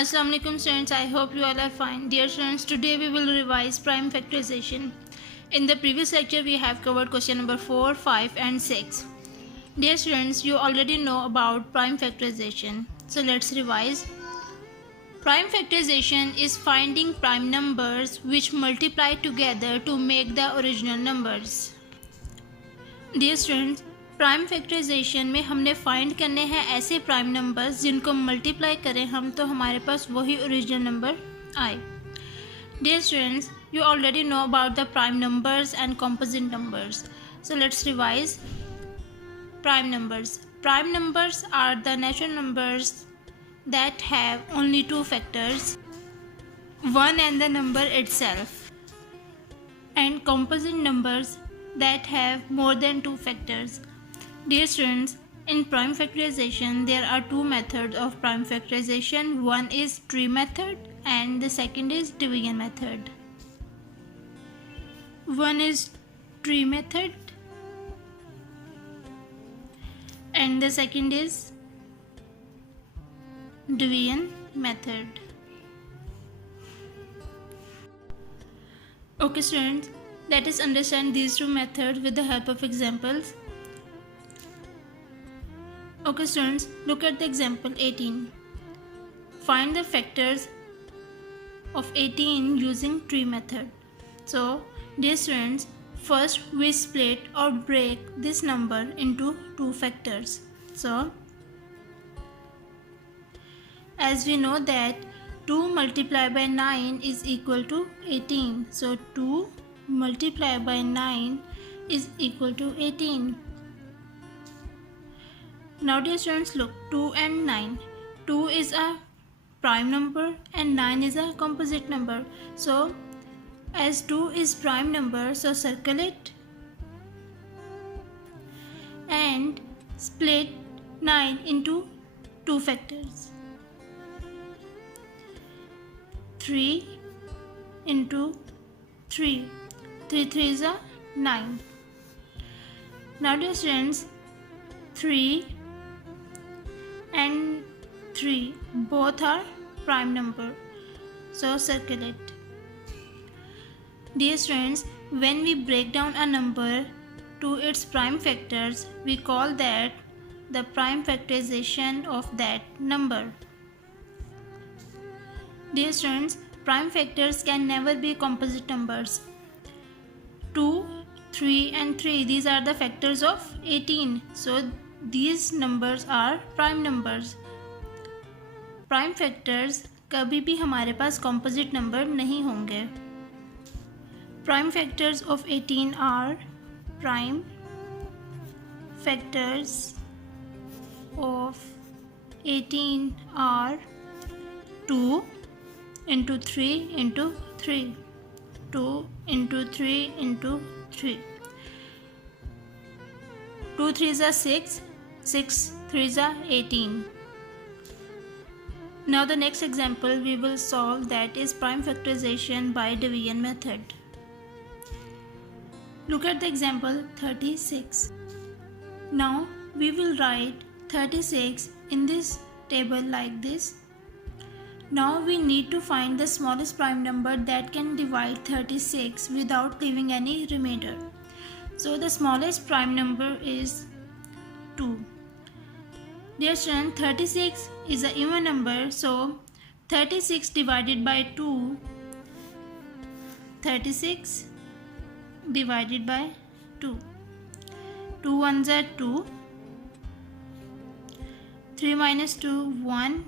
Assalamu alaikum students, I hope you all are fine. Dear students, today we will revise prime factorization. In the previous lecture we have covered question number 4, 5 and 6. Dear students, you already know about prime factorization. So let's revise. Prime factorization is finding prime numbers which multiply together to make the original numbers. Dear students, prime factorization में हमने find करने हैं ऐसे prime numbers जिनको multiply करें हम तो हमारे पास वही ओरिजिनल नंबर आए. Dear students, you already know about the prime numbers and composite numbers. So let's revise. Prime numbers are the natural numbers that have only two factors, one and the number itself, and composite numbers that have more than two factors. Dear students, in prime factorization there are two methods of prime factorization. One is tree method and the second is division method. One is tree method and the second is division method. Okay students, let us understand these two methods with the help of examples. Okay students, look at the example 18. Find the factors of 18 using tree method. So dear students, first we split or break this number into two factors. So as we know that 2 multiplied by 9 is equal to 18. So 2 multiplied by 9 is equal to 18. Now dear students, look, 2 and 9. 2 is a prime number and 9 is a composite number. So as 2 is prime number, so circle it and split 9 into two factors. 3 into 3. 3 is a 9. Now dear students, 3 and 3 both are prime number, so circle it. Dear students, when we break down a number to its prime factors, we call that the prime factorization of that number. Dear students, prime factors can never be composite numbers. 2, 3 and 3, these are the factors of 18. So these numbers are prime numbers. Prime factors कभी भी हमारे पास composite number नहीं होंगे. Prime factors of 18 are prime factors of 18 are 2 into 3 into 3, 2 into 3 into 3. 2 3s are 6, 6 3s are 18. Now the next example we will solve, that is prime factorization by division method. Look at the example 36. Now we will write 36 in this table like this. Now we need to find the smallest prime number that can divide 36 without leaving any remainder. So the smallest prime number is 2. Dear students, 36 is an even number, so 36 divided by 2, 36 divided by 2. 2 ones are 2, 3 minus 2, 1.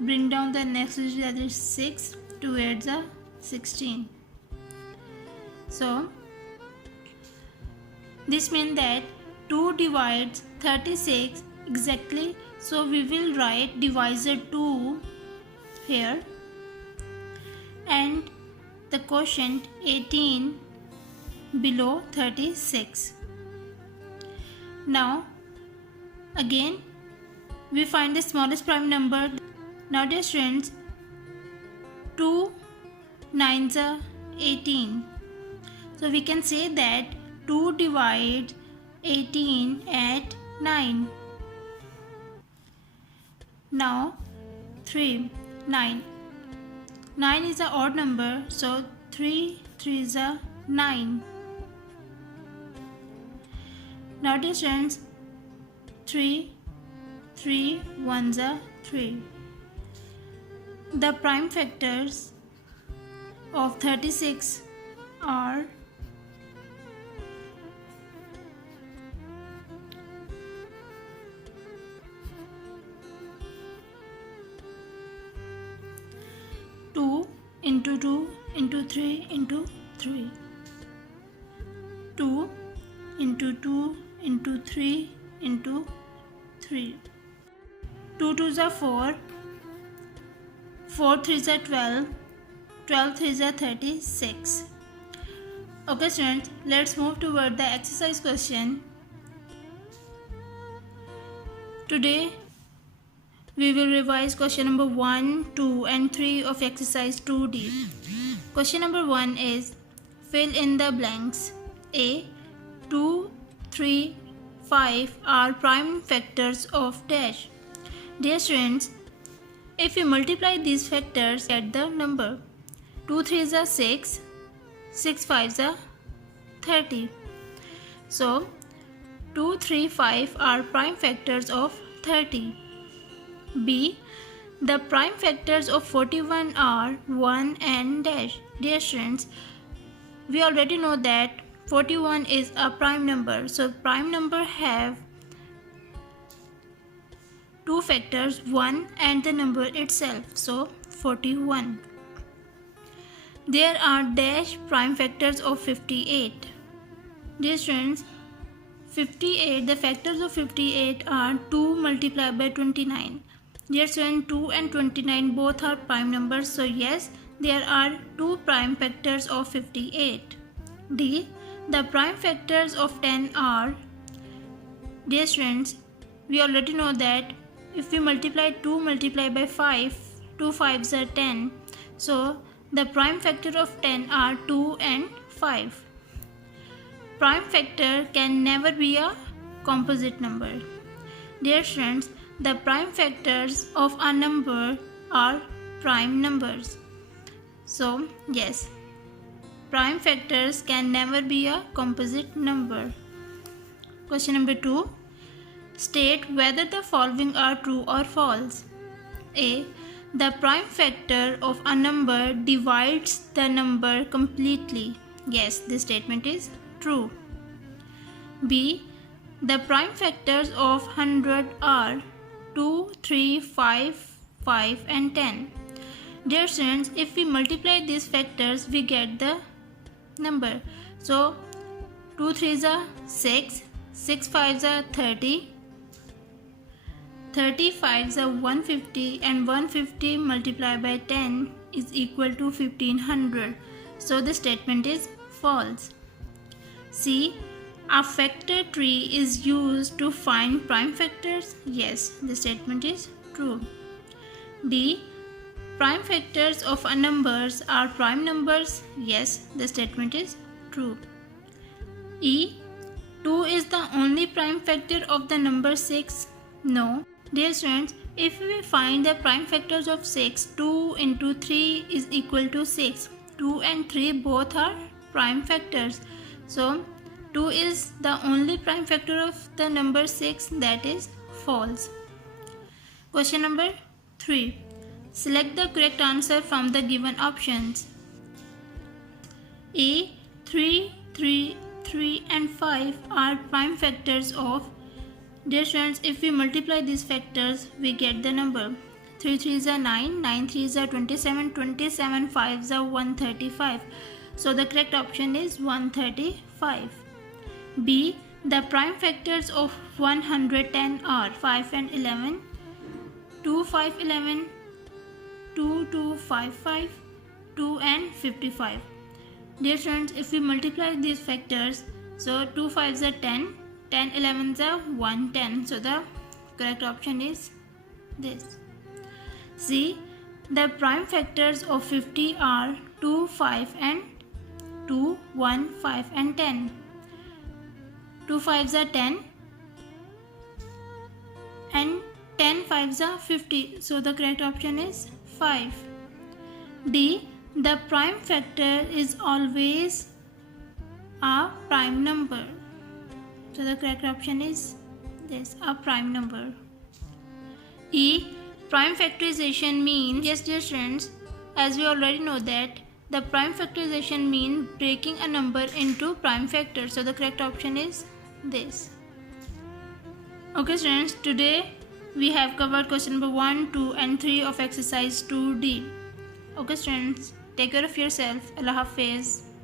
Bring down the next digit, that is 6. 2 8s are 16. So this means that 2 divides 36 exactly, so we will write divisor 2 here and the quotient 18 below 36. Now again we find the smallest prime number. Now dear students, 2 9s are 18. So we can say that 2 divides 18 at 9. Now 3, 9. 9 is an odd number, so 3 3 is a 9. Now dear students, 3 3 1 is a 3. The prime factors of 36 are 2 into 2 into 3 into 3. 2 into 2 into 3 into 3. 2 2s are 4. 4 3s are 12. 12 3s are 36. Okay students, let's move toward the exercise question. Today we will revise question number 1, 2 and 3 of exercise 2D. Question number 1 is fill in the blanks. A. 2, 3, 5 are prime factors of dash. Dear students, if you multiply these factors, get the number. 2 3s are 6, 6 5s are 30. So 2, 3, 5 are prime factors of 30. B. The prime factors of 41 are 1 and dash. Dear students, we already know that 41 is a prime number. So prime number have two factors, 1 and the number itself. So 41. There are dash prime factors of 58. Dear students, 58, the factors of 58 are 2 multiplied by 29. Dear students, 2 and 29 both are prime numbers. So yes, there are two prime factors of 58. D. The prime factors of 10 are. Dear students, we already know that if we multiply 2 multiplied by 5, 2 5s are 10. So the prime factor of 10 are 2 and 5. Prime factor can never be a composite number. Dear students, the prime factors of a number are prime numbers. So yes, prime factors can never be a composite number. Question number 2. State whether the following are true or false. A. The prime factor of a number divides the number completely. Yes, this statement is true. B. The prime factors of 100 are 2, 3, 5, 5 and 10. Dear students, if we multiply these factors, we get the number. So 2 3s are 6, 6 5s are 30, 30 5s are 150 and 150 multiplied by 10 is equal to 1500. So the statement is false. C. A factor tree is used to find prime factors. Yes, the statement is true. D. Prime factors of a numbers are prime numbers. Yes, the statement is true. E. 2 is the only prime factor of the number 6. No. Dear students, if we find the prime factors of 6, 2 into 3 is equal to 6. 2 and 3 both are prime factors. So 2 is the only prime factor of the number 6. That is false. Question number 3. Select the correct answer from the given options. A. 3, 3, 3 and 5 are prime factors of. Dear students, if we multiply these factors, we get the number. 3 3s are 9, 9 3s are 27, 27 5s are 135. So the correct option is 135. B. The prime factors of 110 are 5 and 11, 2 5 11, 2 2 5 5, 2 and 55. Dear students, if we multiply these factors, so 2 5s are 10, 10 11s are 110. So the correct option is this. C. The prime factors of 50 are 2 5 and 2 1 5 and 10. 2 5s are 10 and 10 5s are 50. So the correct option is 5. D. The prime factor is always a prime number. So the correct option is this, a prime number. E. Prime factorization means, yes dear students, as we already know that the prime factorization means breaking a number into prime factors. So the correct option is this. Okay students, today we have covered question number 1, 2 and 3 of exercise 2D. Okay students, take care of yourself. Allah Hafiz.